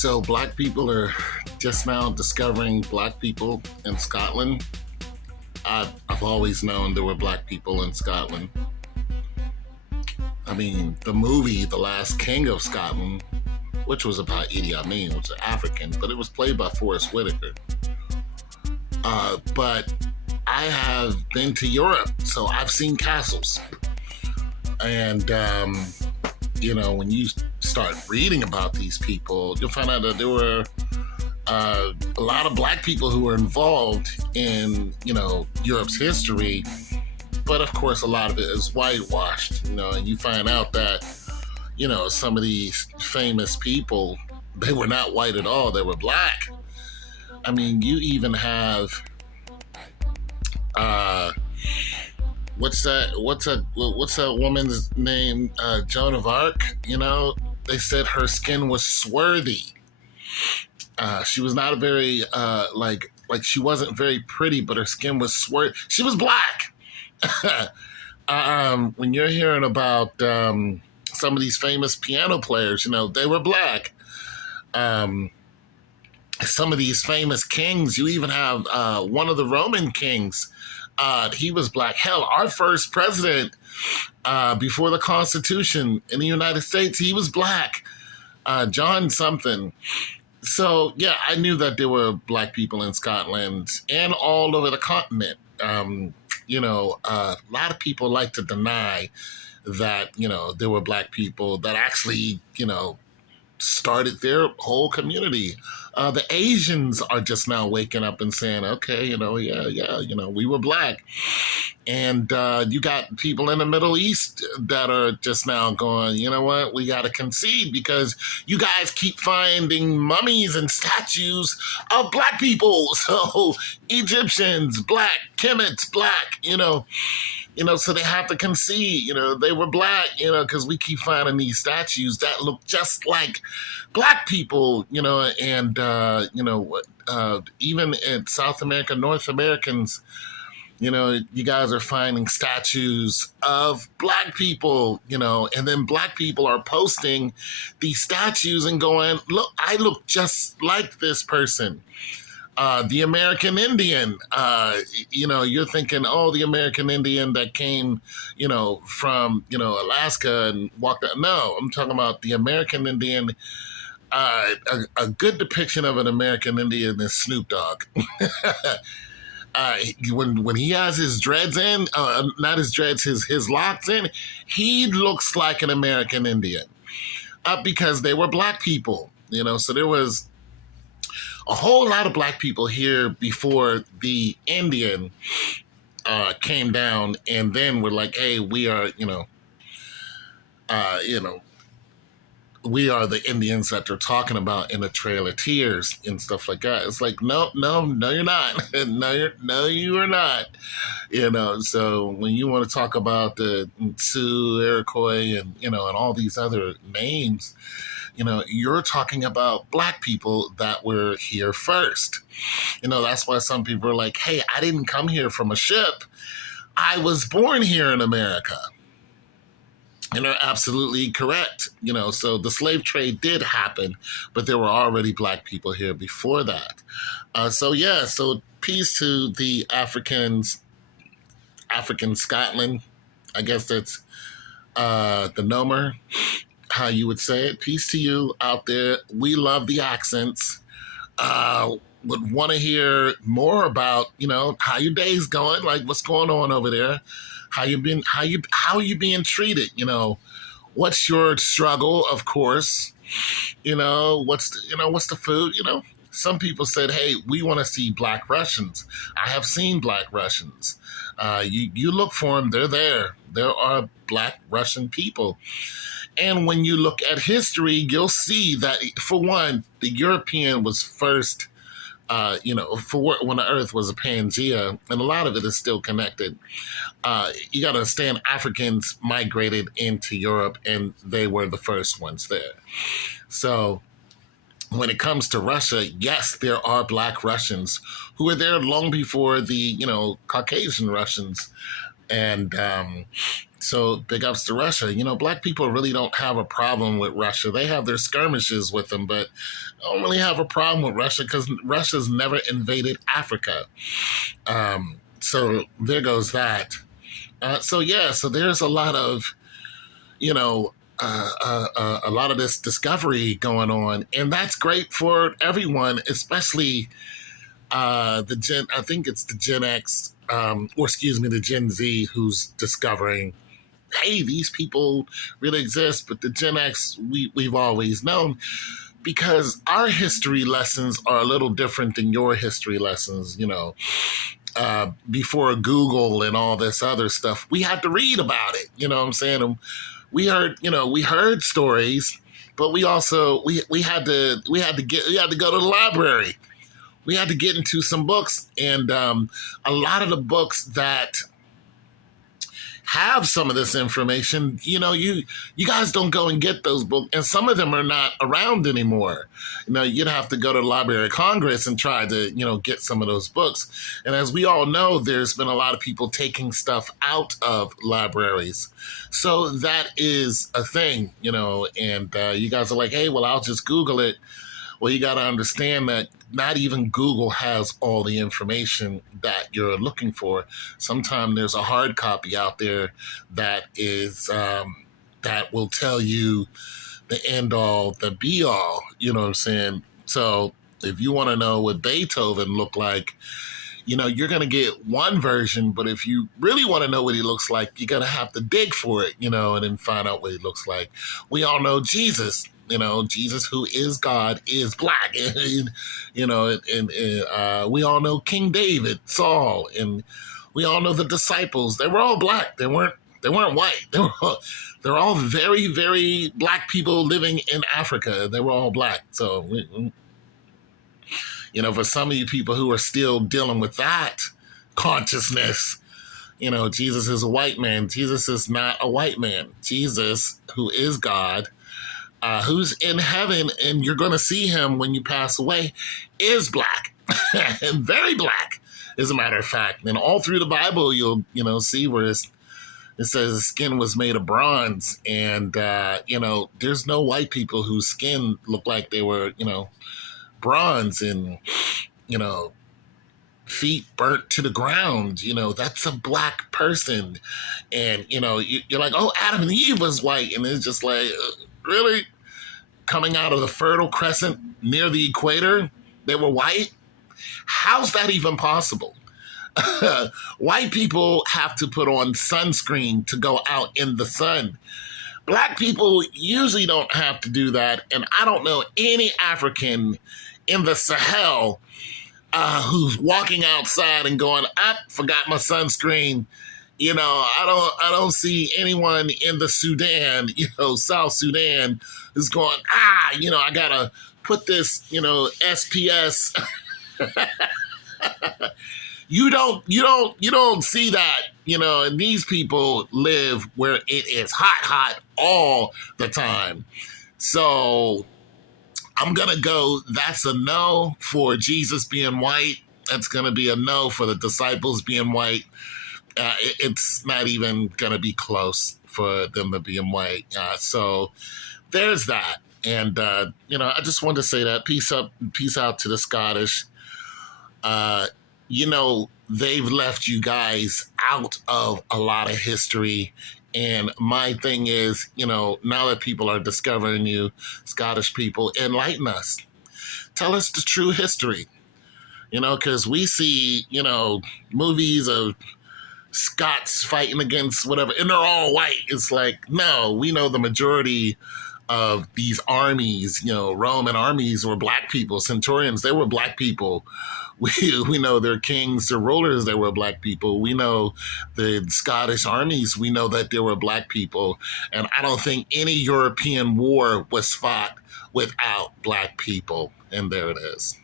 So black people are just now discovering black people in Scotland. I've always known there were black people in Scotland. I mean, the movie The Last King of Scotland, which was about Idi Amin, which was African, but it was played by Forrest Whitaker. But I have been to Europe, so I've seen castles. And, when you start reading about these people, you'll find out that there were a lot of black people who were involved in, Europe's history. But of course, a lot of it is whitewashed, and you find out that, some of these famous people, they were not white at all, they were black. I mean, you even have, what's that woman's name? Joan of Arc, they said her skin was swarthy. She was not a very, she wasn't very pretty, but her skin was swarthy. She was black. When you're hearing about some of these famous piano players, they were black. Some of these famous kings, you even have one of the Roman kings, he was black. Hell, our first president before the Constitution in the United States, he was black. John something. So, yeah, I knew that there were black people in Scotland and all over the continent. A lot of people like to deny that, there were black people that actually, started their whole community. The Asians are just now waking up and saying, okay, we were black. And you got people in the Middle East that are just now going, you know what, we got to concede because you guys keep finding mummies and statues of black people. So Egyptians, black, Kemets, black, so they have to concede, they were black, because we keep finding these statues that look just like black people, and, even in South America, North Americans, you guys are finding statues of black people, and then black people are posting these statues and going, look, I look just like this person. The American Indian, you're thinking, oh, the American Indian that came, from, Alaska and walked out. No, I'm talking about the American Indian. A good depiction of an American Indian is Snoop Dogg. When he has his dreads in, not his dreads, his locks in, he looks like an American Indian because they were black people, so there was a whole lot of black people here before the Indian came down, and then we're like, hey, we are, we are the Indians that they're talking about in the Trail of Tears and stuff like that. It's like, no, you're not. No, you are not. So when you want to talk about the Sioux, Iroquois, and all these other names, you're talking about black people that were here first. That's why some people are like, hey, I didn't come here from a ship. I was born here in America. And they're absolutely correct. So the slave trade did happen, but there were already black people here before that. So peace to the African Scotland. I guess that's the Nomer, how you would say it. Peace to you out there. We love the accents. Would want to hear more about, how your day's going, like what's going on over there. How you being treated? What's your struggle? Of course, what's the food? Some people said, hey, we want to see Black Russians. I have seen Black Russians. You look for them; they're there. There are Black Russian people. And when you look at history, you'll see that, for one, the European was first. For when the earth was a Pangea, and a lot of it is still connected. You got to understand, Africans migrated into Europe, and they were the first ones there. So when it comes to Russia, yes, there are Black Russians who were there long before the, Caucasian Russians. And so big ups to Russia. Black people really don't have a problem with Russia. They have their skirmishes with them, but don't really have a problem with Russia because Russia's never invaded Africa. So there goes that. So there's a lot of, a lot of this discovery going on, and that's great for everyone, especially I think it's the Gen X, or excuse me, the Gen Z who's discovering, hey, these people really exist. But the Gen X, we've always known, because our history lessons are a little different than your history lessons. Before Google and all this other stuff, we had to read about it. You know what I'm saying? And we heard stories, but we also we had to go to the library. We had to get into some books, and a lot of the books that have some of this information, you guys don't go and get those books, and some of them are not around anymore. You'd have to go to the Library of Congress and try to get some of those books. And as we all know, there's been a lot of people taking stuff out of libraries, so that is a thing. And you guys are like, hey, well, I'll just Google it. Well, you got to understand that not even Google has all the information that you're looking for. Sometimes there's a hard copy out there that is that will tell you the end all, the be all. You know what I'm saying? So if you want to know what Beethoven looked like, you're going to get one version, but if you really want to know what he looks like, you're going to have to dig for it, and then find out what he looks like. We all know Jesus. Jesus, who is God, is black. And we all know King David, Saul, and we all know the disciples. They were all black. They weren't white. They're all very, very black people living in Africa. They were all black. So, for some of you people who are still dealing with that consciousness, Jesus is a white man. Jesus is not a white man. Jesus, who is God, who's in heaven, and you're going to see him when you pass away, is black and very black, as a matter of fact. And all through the Bible, you'll see where it says the skin was made of bronze, and there's no white people whose skin looked like they were bronze, and feet burnt to the ground. That's a black person. And you're like, oh, Adam and Eve was white, and it's just like, really? Coming out of the Fertile Crescent near the equator, they were white? How's that even possible? White people have to put on sunscreen to go out in the sun. Black people usually don't have to do that, and I don't know any African in the Sahel who's walking outside and going, forgot my sunscreen. I don't see anyone in the Sudan, South Sudan, who's going, I gotta put this, SPS. You don't see that, and these people live where it is hot all the time. So I'm gonna go, that's a no for Jesus being white. That's gonna be a no for the disciples being white. It's not even going to be close for them to be in white. So there's that. And, I just wanted to say that. Peace out to the Scottish. They've left you guys out of a lot of history. And my thing is, now that people are discovering you, Scottish people, enlighten us. Tell us the true history. Because we see, movies of Scots fighting against whatever, and they're all white. It's like, no, we know the majority of these armies, Roman armies were black people. Centurions, they were black people. We know their kings, their rulers, they were black people. We know the Scottish armies, we know that they were black people. And I don't think any European war was fought without black people. And there it is.